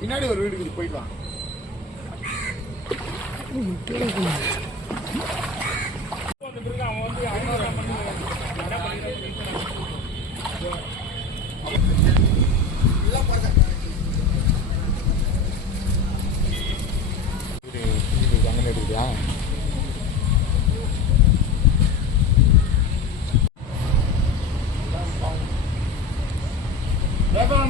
பின்னாடி ஒரு வீடு இருக்குது போயிட்டு வாங்க. அங்கே எடுக்குதா வேகம்